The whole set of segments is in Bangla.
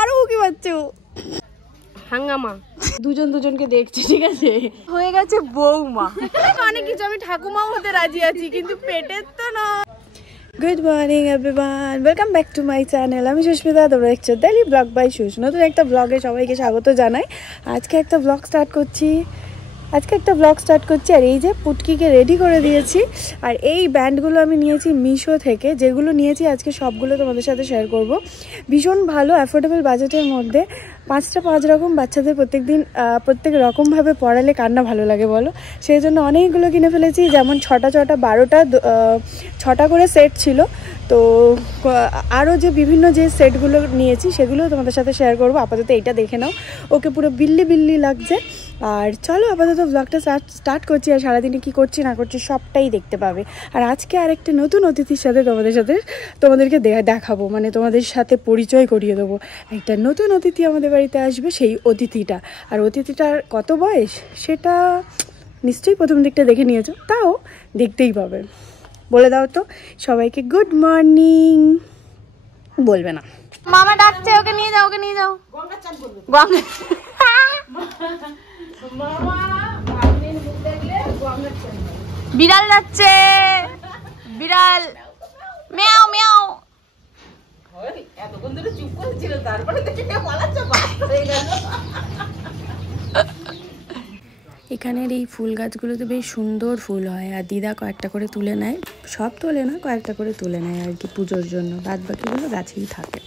আরো কি বাচ্চা হাঙ্গামা দুজন দুজনকে দেখছি, ঠিক আছে, হয়ে গেছে বৌমা। অনেক কিছু, আমি ঠাকুমাও হতে রাজি আছি, কিন্তু পেটের তো না। Good morning everyone, welcome back to my channel. আমি সুস্মিতা, তোমরা দেখছো ডেইলি ব্লগ বাই সুস। নতুন একটা ব্লগে সবাইকে স্বাগত জানাই। আজকে একটা ব্লগ স্টার্ট করছি আর এই যে পুটকিকে রেডি করে দিয়েছি। আর এই ব্যান্ডগুলো আমি নিয়েছি মিশো থেকে, যেগুলো নিয়েছি আজকে সবগুলো তোমাদের সাথে শেয়ার করব। ভীষণ ভালো অ্যাফোর্ডেবল বাজেটের মধ্যে 5 রকম বাচ্চাদের প্রত্যেক রকমভাবে পড়ালে কান্না ভালো লাগে বলো, সেই জন্য অনেকগুলো কিনে ফেলেছি। যেমন 6টা করে সেট ছিল, তো আরও যে বিভিন্ন যে সেটগুলো নিয়েছি সেগুলো তোমাদের সাথে শেয়ার করবো। আপাতত এইটা দেখে নাও, ওকে পুরো বিল্লি বিল্লি লাগছে। আর চলো আপাতত ব্লগটা স্টার্ট করছি, আর সারাদিনে কী করছি না করছি সবটাই দেখতে পাবে। আর আজকে আরেকটা নতুন অতিথির সাথে তোমাদেরকে দেখাবো, মানে তোমাদের সাথে পরিচয় করিয়ে দেবো। একটা নতুন অতিথি আমাদের বাড়িতে আসবে, সেই অতিথিটা। আর অতিথিটার কত বয়স সেটা নিশ্চয়ই প্রথম দিকটা দেখে নিয়েছো, তাও দেখতেই পাবে। বলে দাও তো সবাইকে গুড মর্নিং। বলবে না, মামা ডাকছে, ওকে নিয়ে যাও, বিড়াল যাচ্ছে, বিড়াল মিয়াও মিয়াও। এতক্ষণ ধরে চুপ করেছিল, তারপরে এখানের এই ফুল গাছগুলোতে বেশ সুন্দর ফুল হয়। আর দিদা কয়েকটা করে তুলে নেয়, সব তোলে না, কয়েকটা করে তুলে নেয় আর কি পুজোর জন্য। বাদ বাকিগুলো গাছেই থাকে।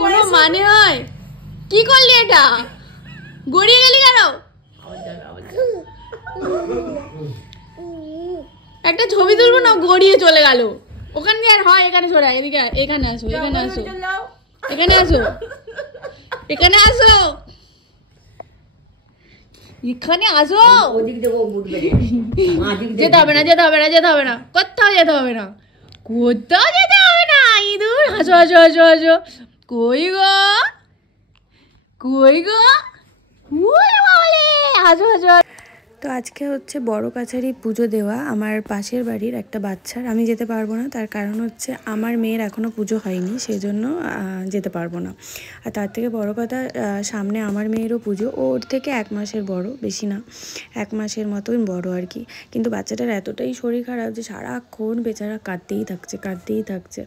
কোনো মানে হয়? কি করলি এটা? গড়িয়ে গেলি কেন? একটা ছবি তুলবো না, গড়িয়ে চলে গেল। ওখান দিয়ে আর হয়, এখানে সরা, এদিকে এখানে আসো, এখানে আসো, এখানে আসো, এখানে আসো, এখানে আসো। যেতে হবে না, যেতে হবে না, যেতে হবে না, কোথাও যেতে হবে না, কোথাও যেতে হবে না। ইঁদুর হাসো হাসো হাসো হাসো। কই গো, কই গো, হাসো হাসো। তো আজকে হচ্ছে বড় কাছারি পুজো দেওয়া আমার পাশের বাড়ির একটা বাচ্চার। আমি যেতে পারবো না, তার কারণ হচ্ছে আমার মেয়ের এখনও পুজো হয়নি, সেই জন্য যেতে পারবো না। আর তার থেকে বড় কথা, সামনে আমার মেয়েরও পুজো, ওর থেকে 1 মাসের বড়, বেশি না, 1 মাসের মতোই বড় আর কি। কিন্তু বাচ্চাটার এতটাই শরীর খারাপ যে সারাক্ষণ বেচারা কাঁদতেই থাকছে।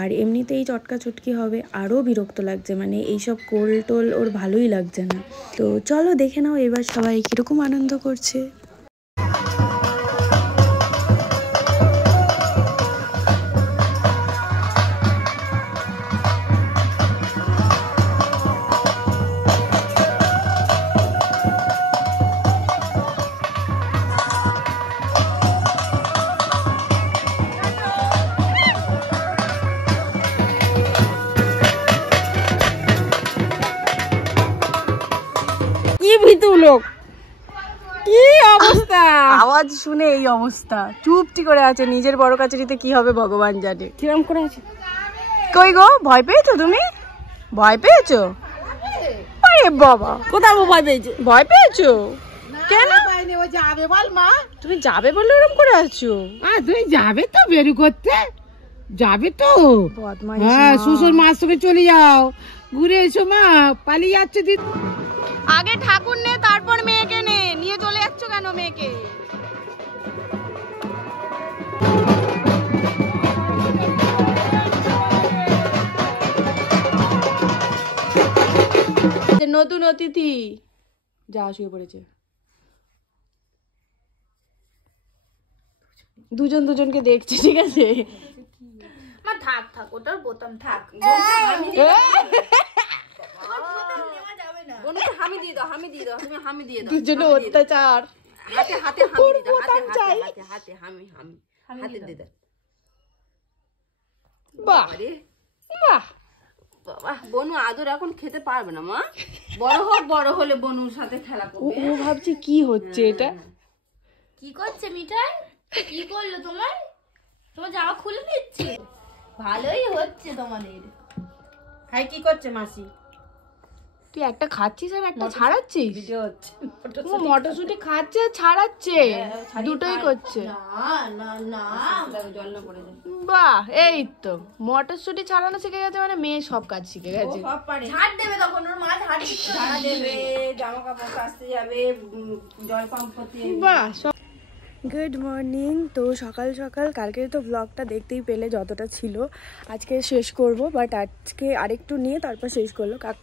আর এমনিতেই চটকা চটকি হবে, আরও বিরক্ত লাগছে, মানে এইসব কোল টোল ওর ভালোই লাগছে না। তো চলো দেখে নাও এবার সবাই কীরকম আনন্দ করছে। কি ভিতু লোক, কি অবস্থা, আওয়াজ শুনে এই অবস্থা, চুপটি করে আছে। নিজের বড় কাছারিতে কি হবে ভগবান জানে। কিরম করে আছে? কই গো, ভয় পেয়েছো তুমি? ভয় পেয়েছো? আরে বাবা, কোথাও ভয় পেয়েছো কেন? ও যাবে বল মা, তুমি যাবে বলে এরকম করে আছো? তুমি যাবে তো বেরু করতে, যাবে তো। হ্যাঁ, শ্বশুর মাস থেকে চলে যাও, ঘুরে এসো মা। পালিয়ে যাচ্ছে দিদি। আগে ঠাকুর নে, তারপর মেয়েকে নিয়ে চলে যাচ্ছ কেন মেয়েকে? নতুন অতিথি যা শুয়ে পড়েছে, দুজন দুজনকে দেখছে, ঠিক আছে। থাক থাক, ওটার বোতাম থাক। হামি দিয়ে দাও, হামি দিয়ে দাও, তুমি হামি দিয়ে দাও। দুজনে অত্যাচার, হাতে হাতে হামি দিয়ে দাও, হাতে হাতে হামি হামি হাতে দিয়ে দাও। বাহ বাহ বাবা, বনু আদর এখন খেতে পারবে না মা, বড় হলে বনুর সাথে খেলা করবে। ও ভাবছি কি হচ্ছে এটা, কি করছে মিঠাই? কি করলো তোমার জামা খুলে দিচ্ছে? ভালোই হচ্ছে তোমাদের। হাই কি করছে মাসি? তুই একটা খাচ্ছিস আর একটা ছাড়াচ্ছিস? মটরশুঁটি খাচ্ছে আর ছাড়াচ্ছে, দুটোই করছে। বাহ, এই তো মটরশুঁটি ছাড়ানো শিখে গেছে, মানে মেয়ে সব কাজ শিখে গেছে। ঝাড় দেবে তখন, ওর মা ঝাড় দেবে, জামা কাপড় কাচতে যাবে, জল পাম্প করতে। বাহ। Good morning. তো সকাল সকাল কালকে তো ব্লগটা দেখতেই পেলে যতটা ছিল, আজকে শেষ করব, বাট আজকে আরেকটু নিয়ে তারপর শেষ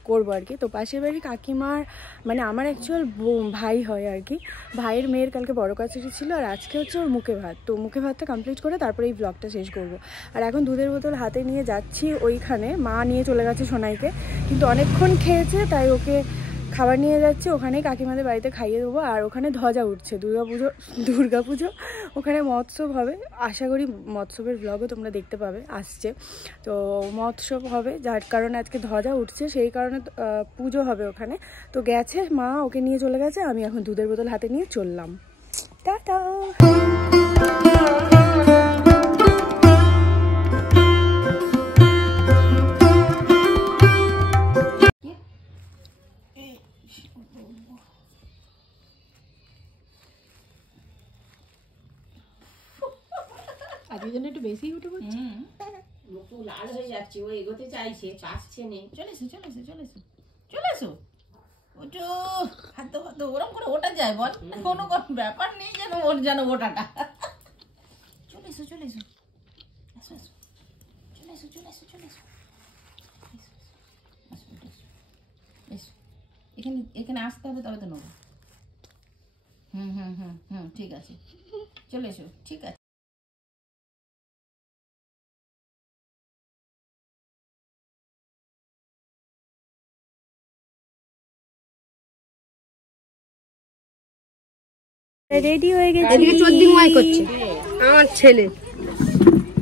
করবো আর কি। তো পাশের বাড়ি কাকিমার, মানে আমার অ্যাকচুয়াল ভাই হয় আর কি, ভাইয়ের মেয়ের কালকে বড় কাছারি ছিল, আর আজকে হচ্ছে ওর মুখে ভাত। তো মুখে ভাতটা কমপ্লিট করে তারপরে এই ব্লগটা শেষ করব। আর এখন দুধের বোতল হাতে নিয়ে যাচ্ছি ওইখানে, মা নিয়ে চলে গেছে সোনাইকে, কিন্তু অনেকক্ষণ খেয়েছে তাই ওকে খাবার নিয়ে যাচ্ছি, ওখানেই কাকিমাদের বাড়িতে খাইয়ে দেবো। আর ওখানে ধ্বজা উঠছে, দুর্গা পুজো ওখানে মহোৎসব হবে, আশা করি মহোৎসবের ব্লগও তোমরা দেখতে পাবে, আসছে। তো মহোৎসব হবে, যার কারণে আজকে ধ্বজা উঠছে, সেই কারণে পুজো হবে ওখানে। তো গেছে মা, ওকে নিয়ে চলে গেছে, আমি এখন দুধের বোতল হাতে নিয়ে চললাম। টাটা। আজকের জন্য একটু বেশি উঠে পড়ছে, মুখ লাল হয়ে যাচ্ছে, ও এগোতে চাইছে, পারছে নেই। চলে এসো ওটো হাত ওরম করে ওটা যায় বল, কোনো ব্যাপার নেই যেন ওর যেন ওটাটা। চলে এসো এখানে আসতে হবে, তবে তো নেবো। ঠিক আছে, চলে এসো, ঠিক আছে। রেডি হয়ে গেছে। এদিকে চোদ্দিক ময় করছে আমার ছেলে,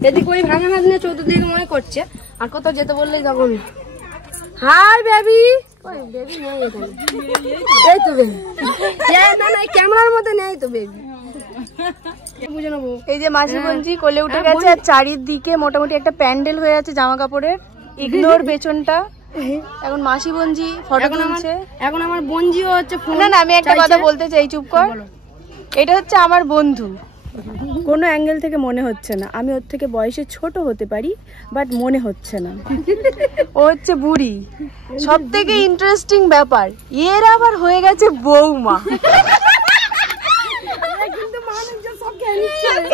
এদিকে ওই ভাঙা হাত নিয়ে চতুর্দিকে ময় করছে, আর কোথাও যেতে বললেই তখন হাই বেবি, কই বেবি নেই এখানে, এই তো বেবি, না না ক্যামেরার মধ্যে নেই তো বেবি, বুঝে নেবো। এই যে মাসি বোনজি কোলে উঠে গেছে, আর চারিদিকে মোটামুটি একটা প্যান্ডেল হয়ে আছে জামা কাপড়ের, ইগনোর পেছনটা। এখন মাসি বোনজি ফটো তুলছে। এখন আমার বোনজিও হচ্ছে ফোন। না আমি একটা কথা বলতে চাই, চুপ কর। এটা হচ্ছে আমার বন্ধু, কোনো অ্যাঙ্গেল থেকে মনে হচ্ছে না আমি ওর থেকে বয়সে ছোট হতে পারি, বাট মনে হচ্ছে না। ও হচ্ছে বুড়ি। সব থেকে ইন্টারেস্টিং ব্যাপার, এর আবার হয়ে গেছে বৌমা।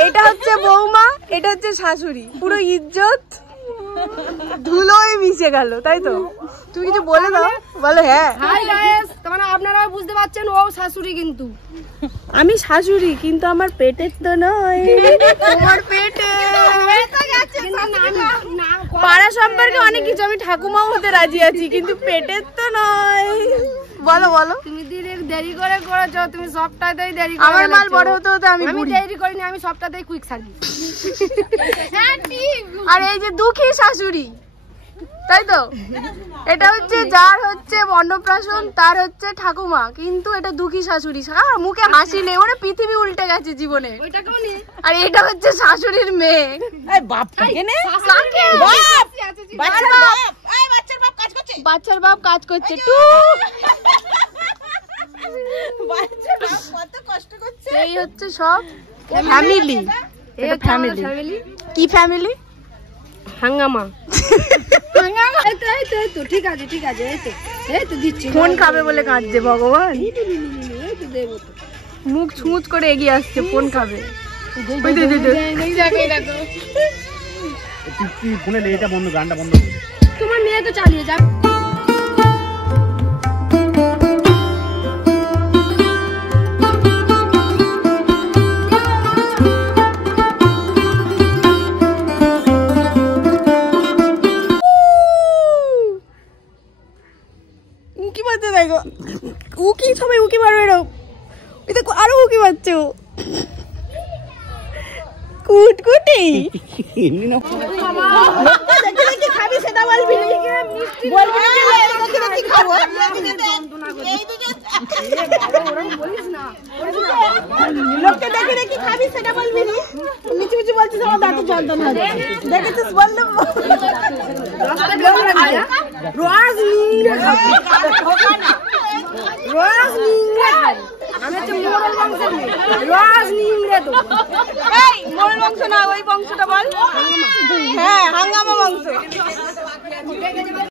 এটা হচ্ছে বৌমা, এটা হচ্ছে শাশুড়ি, পুরো ইজ্জত ধুলোয় মিশে গেল, তাই তো? তুমি কিছু বলে দাও। বলো হ্যাঁ। হাই গাইস, তোমরা আপনারা বুঝতে পারছেন ও শাশুড়ি, কিন্তু আমি শাশুড়ি, কিন্তু আমার পেটের তো নয়, তোমার পেটে। পাড়া সম্পর্কে অনেক কিছু, আমি ঠাকুমাও হতে রাজি আছি, কিন্তু পেটের তো নয়। বলো তুমি দেরি করে করেছো, তুমি সবটাতেই দেরি করে। আমার মাল বড় হতে হতে আমি দেরি করিনি, আমি সবটাতেই কুইক সার্ভিস। আর এই যে দুঃখী শাশুড়ি, তাই তো? এটা হচ্ছে যার হচ্ছে অন্নপ্রাশন, তার হচ্ছে ঠাকুমা, কিন্তু এটা দুঃখী শাশুড়ি, মুখে হাসি নেই, ওরা পৃথিবী উল্টে গেছে জীবনে। আর এটা হচ্ছে শাশুড়ির মেয়ে। বাচ্চার বাপ কাজ করছে, এই হচ্ছে সব ফ্যামিলি। এটা ফ্যামিলি। কি ফ্যামিলি? হাঙ্গামা। ঠিক আছে এই তো দিচ্ছি। ফোন খাবে বলে কাঁদছে, ভগবান। মুখ ছুঁচ করে এগিয়ে আসছে, ফোন খাবে। তোমার মেয়ে তো চালিয়ে যাক। উকি মারতে দেখো, উকি সবাই উকি মারবে, এরকম আরো উকি মারছে ও। কুটকুটি খাবি সেটা বলবি, লোককে দেখে দেখি খাবি সেটা বলবি, মিচি মিচি বলছিস আমার দাঁতে যন্ত্রণা হচ্ছে, দেখেছিস বললাম। রোজ হচ্ছে মোড়ল বংশের মেয়ে, রস নিংড়ে তো। এই মোড়ল বংশ না, ওই বংশটা বল। হ্যাঁ, হাঙ্গামা বংশ।